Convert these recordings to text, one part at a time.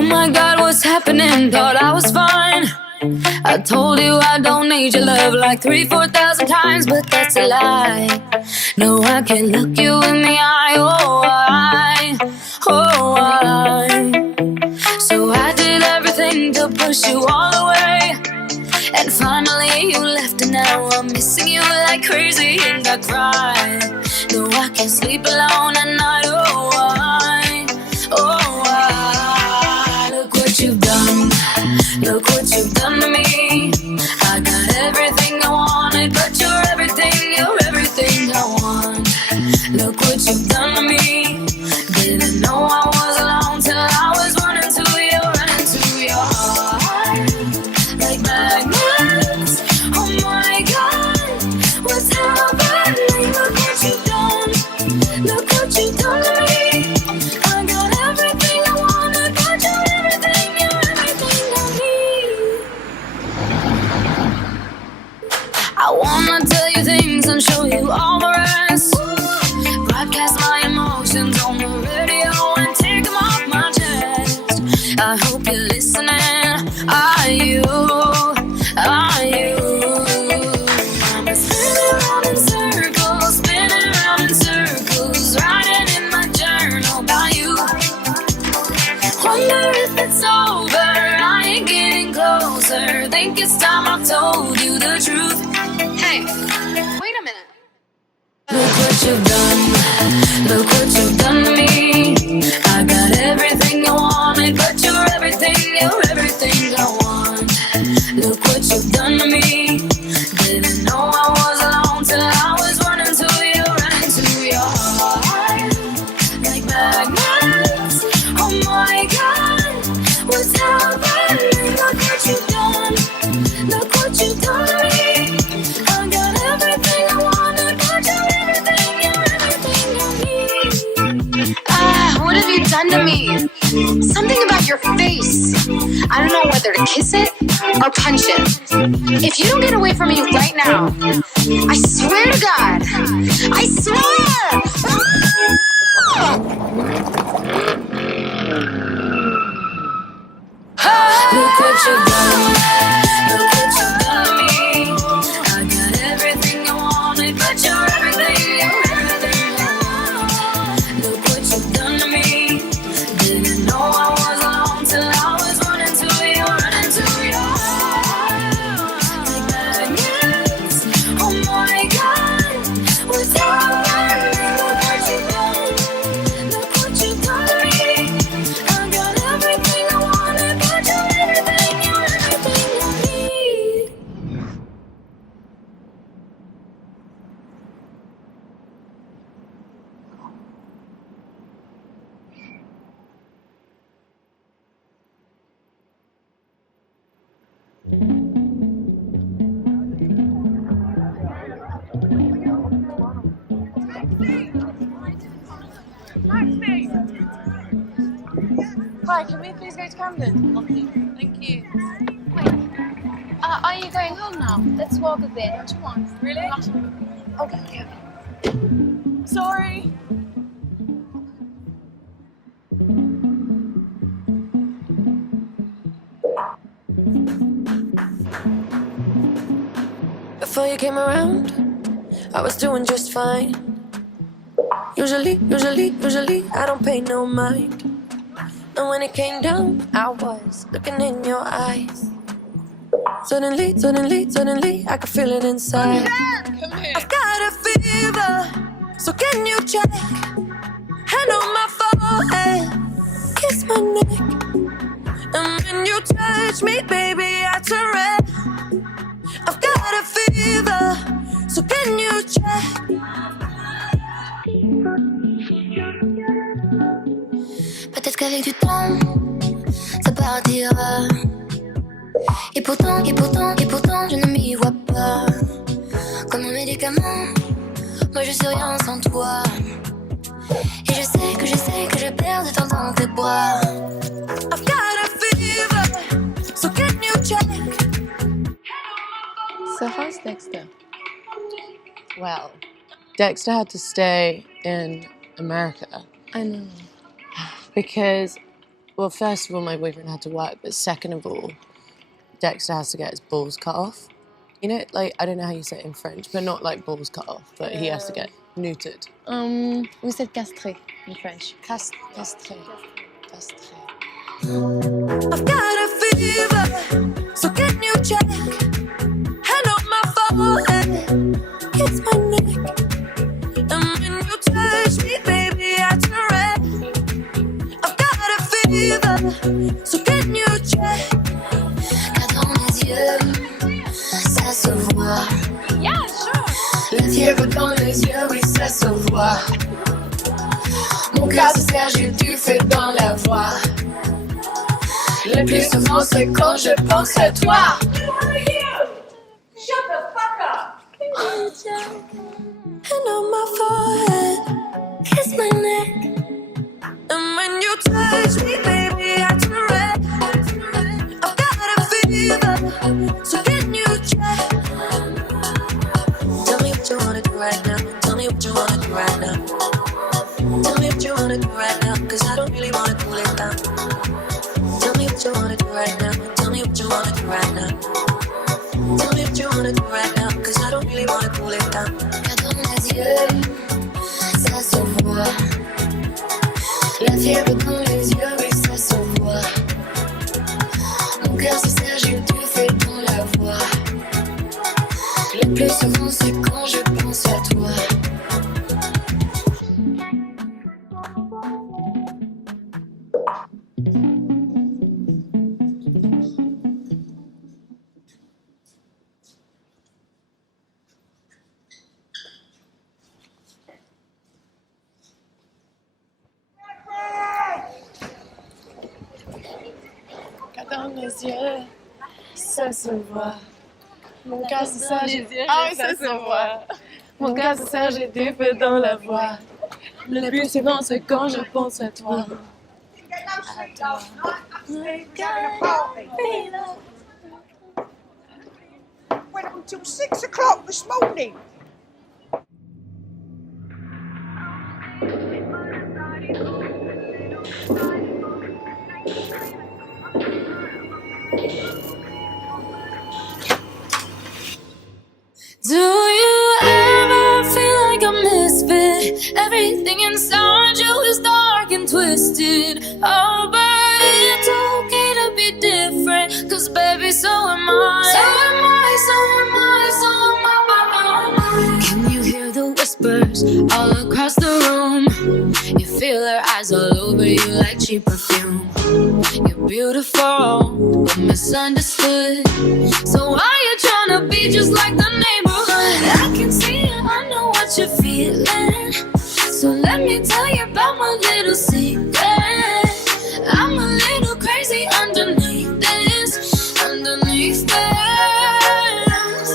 Oh my God, what's happening? Thought I was fine. I told you I don't need your love like 3,000-4,000 times, but that's a lie. No, I can't look you in the eye. Oh, I. So I did everything to push you all away, and finally you left, and now I'm missing you like crazy, and I cry. No, I can't sleep alone at night. Oh, I. Look what you've done. Look what you've done to me. I got everything I wanted, but you're everything I want. Look what you've done to me. Didn't know I was alone till I was running to your heart. Like magnets. Oh my God, what's happening? Look what you've done. Look what you've done to me. I got everything I wanted, but you're everything I need. I wanna tell you things and show you all the rest. Broadcast my emotions on the radio and take them off my chest. I hope you're listening. Are you? Are you? I'm spinning around in circles, writing in my journal about you. Wonder if it's over, I ain't getting closer. Think it's time I told you the truth. Hey, wait a minute. Look what you've done. Look what you've done to me. I got everything I wanted, but you're everything I want. Look what you've done to me. Didn't know I was alone till I was running to your heart. Like magnets. Oh my God, what's happening? Look what you've done. Look what you've done to me. I got everything I wanted, but you're everything I need. What have you done to me? Something about your face. I don't know whether to kiss it or punch it. If you don't get away from me right now, I swear to God, I swear! Look what you've done. Look what you've done to me. I got everything I wanted, but you're everything I want. Look what you've done to me. Didn't know I was alone till I was running to your heart. Like magnets. Oh my God, what's happening? Look what you've done. Look what you've done to me. I got everything I wanted, but you're everything I need. Hi, can we please go to Camden? Thank you. Are you going home now? Let's walk a bit. Don't you want? Really? Okay. Sorry. Before you came around, I was doing just fine. Usually, I don't pay no mind. And when it came down, I was looking in your eyes. Suddenly, I could feel it inside. Come here. I've got a fever, so can you check? Hand on my forehead, kiss my neck. And when you touch me, baby, I turn red. I've got a fever, so can you check? Peut-être qu'avec du temps, ça partira. Et pourtant, je ne m'y vois pas. Comme un médicament, moi je suis rien sans toi. Et je sais que je perds de temps dans tes bras. I've got a fever, so can you check? So how's Dexter? Well, Dexter had to stay in America I know. because Well, first of all, my boyfriend had to work, but second of all, Dexter has to get his balls cut off. You know, like, I don't know how you say it in French, but not like balls cut off, but he has to get neutered. We said castré in French. Castré. I've got a fever, so can you check? Hand on my forehead, hits my neck. And when you touch me, baby, I turn red. I've got a fever, so can you check? Car dans mes yeux, ça se voit. Yeah, sure. La fièvre dans les yeux, oui, ça se voit. Mon cœur se serre, j'ai du feu dans la voix. Le plus souvent, c'est quand je pense à toi. Shut the fuck up! Hand on my forehead, kiss my neck. And when you touch me, baby, I turn red. I've got a fever, so can you check? Tell me what you wanna do right now. Tell me what you wanna do right now. Tell me what you wanna do right now, 'cause I don't really wanna cool it down. Tell me what you wanna do right now. Tell me what you wanna do right now. Tell me what you wanna do right now, 'cause I don't really wanna cool it down. Car dans mes yeux, ça se voit. La fièvre dans les yeux, oui, ça se voit. Mon cœur se serre, j'ai du feu dans la voix. Le plus souvent, c'est quand je pense à toi. Dans mes yeux, ça se voit. Mon cœur se serre, j'ai... Ah oui, ça se voit. Mon cœur se serre, j'ai du feu dans la voix. Le plus souvent, c'est quand je pense à toi. Went until 6 o'clock this morning. Do you ever feel like a misfit? Everything inside you is dark and twisted. Oh, but it's okay to be different, 'cause baby, so am I. So am I, so am I, so am I. Can you hear the whispers all across the room? You feel her eyes all over you like cheap perfume. You're beautiful, but misunderstood. So why you tryna be just like the neighborhood? I can see it, I know what you're feeling. So let me tell you about my little secret. I'm a little crazy underneath this, underneath this.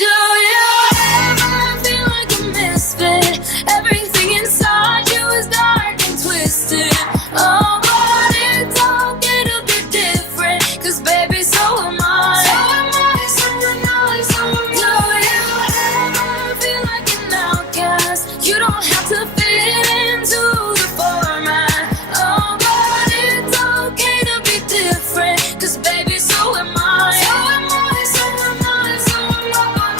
Do you ever feel like a misfit? Everything inside you is dark and twisted. Oh, but it's okay to be different, 'cause baby, so am I. So am I, so am I, so am I. Do you ever feel like an outcast? You don't have to fit into the format. Oh, but it's okay to be different, 'cause baby, so am I. So am I, so am I, so am I.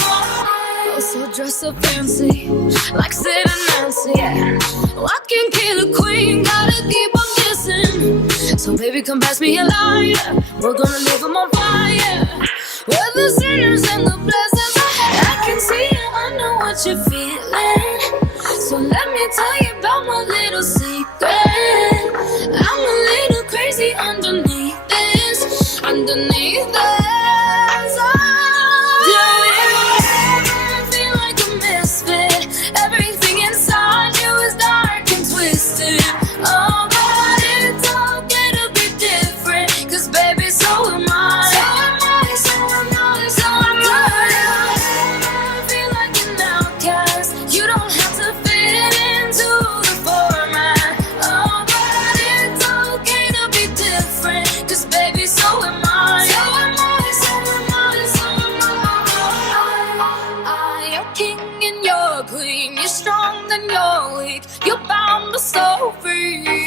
Oh, so dress up fancy, like Sid and Nancy. Yeah. Oh, I can kill a queen, gotta keep on kissing. So baby, come pass me a lighter, we're gonna leave them on fire. We're the sinners and the blessings. I can see it, I know what you're feeling. So let me tell you about my little secret. I'm a little crazy underneath this, underneath this. Do you ever feel like a misfit? Everything inside you is dark and twisted. Oh, but it's okay to be different, 'cause baby, so am I. So am I, so am I, so am I. Do you ever feel like an outcast? You don't have to fit into the format. Oh, but it's okay to be different, 'cause baby, so am I. So am I, so am I, so am I. You're king and you're queen. You're strong and you're weak. You're bound but so free.